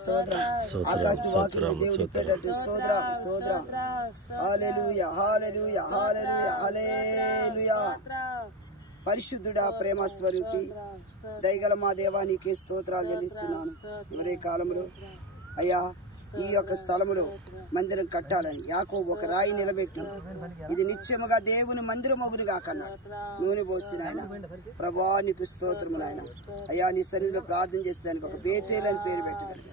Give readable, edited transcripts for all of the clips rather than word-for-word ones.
స్తోత్రం. ఆకాశ వాక్యం దేవుడు ఇచ్చేటట్టు స్తోత్రం స్తోత్రం. హల్లెలూయా హల్లెలూయా హల్లెలూయా హల్లెలూయా. పరిశుద్ధుడా, ప్రేమ స్వరూపి, దయగల మా దేవా, నీకే స్తోత్రాలు చెల్లిస్తున్నాను. ఇవరే కాలంలో అయ్యా ఈ యొక్క స్థలములో మందిరం కట్టాలని యాకోబు ఒక రాయి నిలబెట్టి ఇది నిత్యముగా దేవుని మందిరం మొగునుగా కన్నాడు. నూనె పోస్తే నాయన ప్రభువా నీకు స్తోత్రము నాయన. అయ్యా నీ సన్నిధిలో ప్రార్థన చేస్తే దానికి ఒక బేతేలు అని పేరు పెట్టగలిగారు.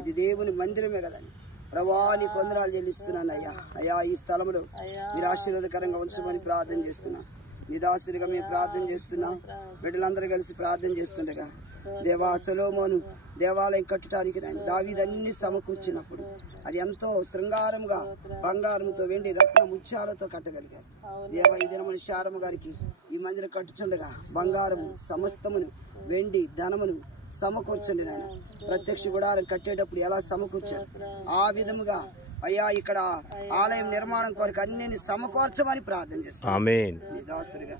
ఇది దేవుని మందిరమే కదండి. ప్రభువా నీకు వందనాలు చెల్లిస్తున్నాను అయ్యా. అయ్యా ఈ స్థలంలో మీరు ఆశీర్వాదకరంగా ఉంచమని ప్రార్థన చేస్తున్నాను. నిదాసునిగా మేము ప్రార్థన చేస్తున్నాం. బిడ్డలందరూ కలిసి ప్రార్థన చేస్తుండగా దేవా సొలొమోను దేవాలయం కట్టడానికి దావీదన్ని సమకూర్చినప్పుడు అది ఎంతో శృంగారంగా బంగారంతో వెండి రత్న ముత్యాలతో కట్టగలిగారు. దేవా ఈ దినమున శారమ్మ గారికి ఈ మందిరం కట్టుచుండగా బంగారము సమస్తమును వెండి ధనమును సమకూర్చండి నాయన. ప్రత్యక్ష గుడారం కట్టేటప్పుడు ఎలా సమకూర్చారు ఆ విధముగా అయ్యా ఇక్కడ ఆలయం నిర్మాణం కొరకు అన్నిని సమకూర్చమని ప్రార్థన చేస్తున్నాను. మీ దాసుడిగా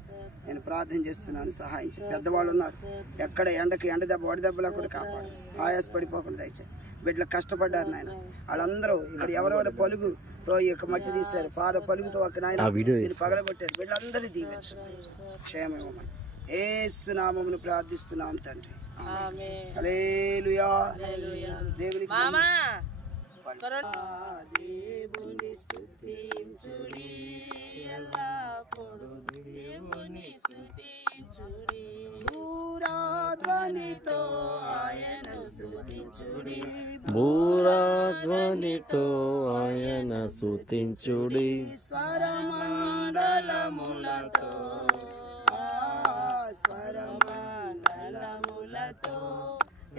నేను ప్రార్థన చేస్తున్నాను. సహాయం చేయండి. పెద్దవాళ్ళు ఉన్నారు, ఎక్కడ ఎండకి ఎండ దెబ్బ వడి దెబ్బలా కూడా కాపాడు. ఆయాస పడిపోకుండా దయచేసి. బిడ్డలు కష్టపడ్డారు నాయన. వాళ్ళందరూ ఇక్కడ ఎవరెవరి పలుగుతో ఈ యొక్క మట్టి తీశారు, పలుగుతో ఒక నాయన మీరు పగలగొట్టారు. బిడ్డలందరినీ దీవించు, క్షేమం ఇవ్వమని యేసు నామమును ప్రార్థిస్తున్నాం తండ్రి. హల్లెలూయా. దేవుని స్తుతించుడి ఎల్లప్పుడూ దేవుని స్తుతించుడి. భూరాధ్వనితో ఆయన స్తుతించుడి, భూరాధ్వనితో ఆయన స్తుతించుడి. స్వరమండలములతో స్వరమండలములతో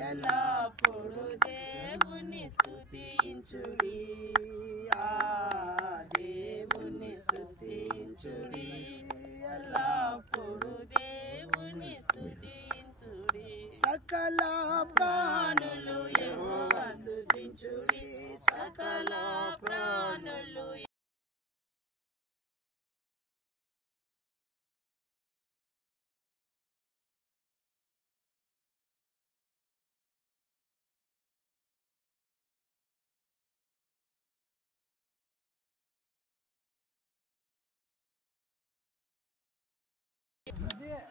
ఎల్లప్పుడు దేవుని స్తుతించుడి. దేవుని స్తుతించుడి ఎల్లప్పుడు దేవుని స్తుతించుడి. సకల ప్రాణులు యెహోవా స్తుతించుడి, సకల ప్రాణులు.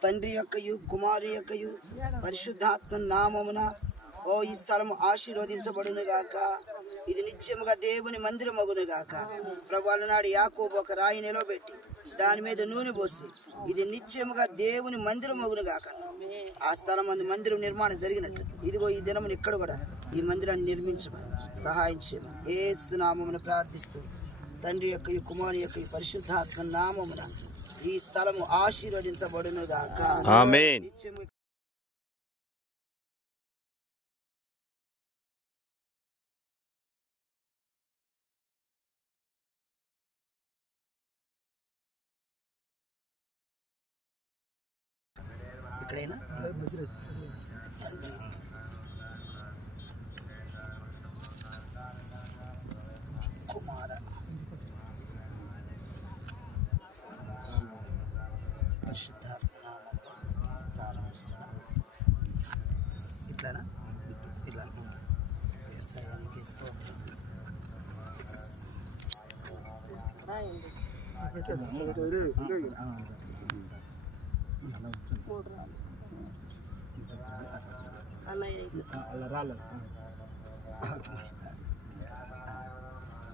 తండ్రి యొక్కయు కుమారి యొక్కయు పరిశుద్ధాత్మ నామమున ఓ ఈ స్థలము ఆశీర్వదించబడును గాక. ఇది నిత్యముగా దేవుని మందిరమగును గాక. ప్రభువు నాడు యాకోబు ఒక రాయి నిలబెట్టి దాని మీద నూనె పోసి ఇది నిత్యముగా దేవుని మందిరమగును గాక. ఆ స్థలం మంది మందిరం నిర్మాణం జరిగినట్టు ఇదిగో ఈ దినమును ఇక్కడ కూడా ఈ మందిరాన్ని నిర్మించమని సహాయం చేయమని యేసు నామమున ప్రార్థిస్తూ తండ్రి యొక్క కుమారి యొక్క పరిశుద్ధాత్మ నామమున ఈ స్థలము ఆశీర్వదించబడును గాక. ఆమేన్. ఇక్కడైనా కుమార పరిశుద్ధాత్మ నామములో ప్రారంభిస్తున్నాం. ఇట్లానా ఇలా యేసయ్యానికి స్తోత్రం.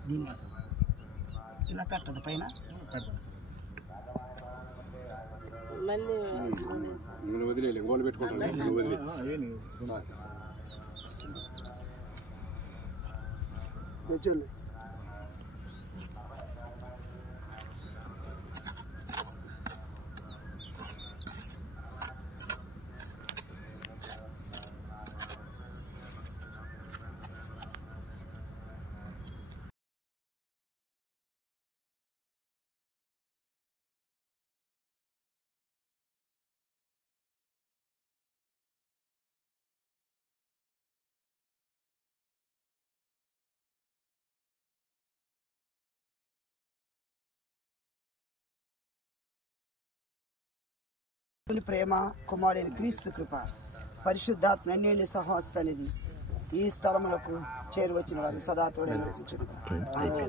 దీన్ని ఇలా పెట్టదు పైన వదిలే గోలు పెట్టుకుంటాను. ప్రేమ కుమారుని క్రీస్తు కృప పరిశుద్ధాత్మ అన్యోన్య సహవాసనిధి ఈ స్థలములకు చేరువచ్చిన వారు సదా తోడే కూర్చుంటారు.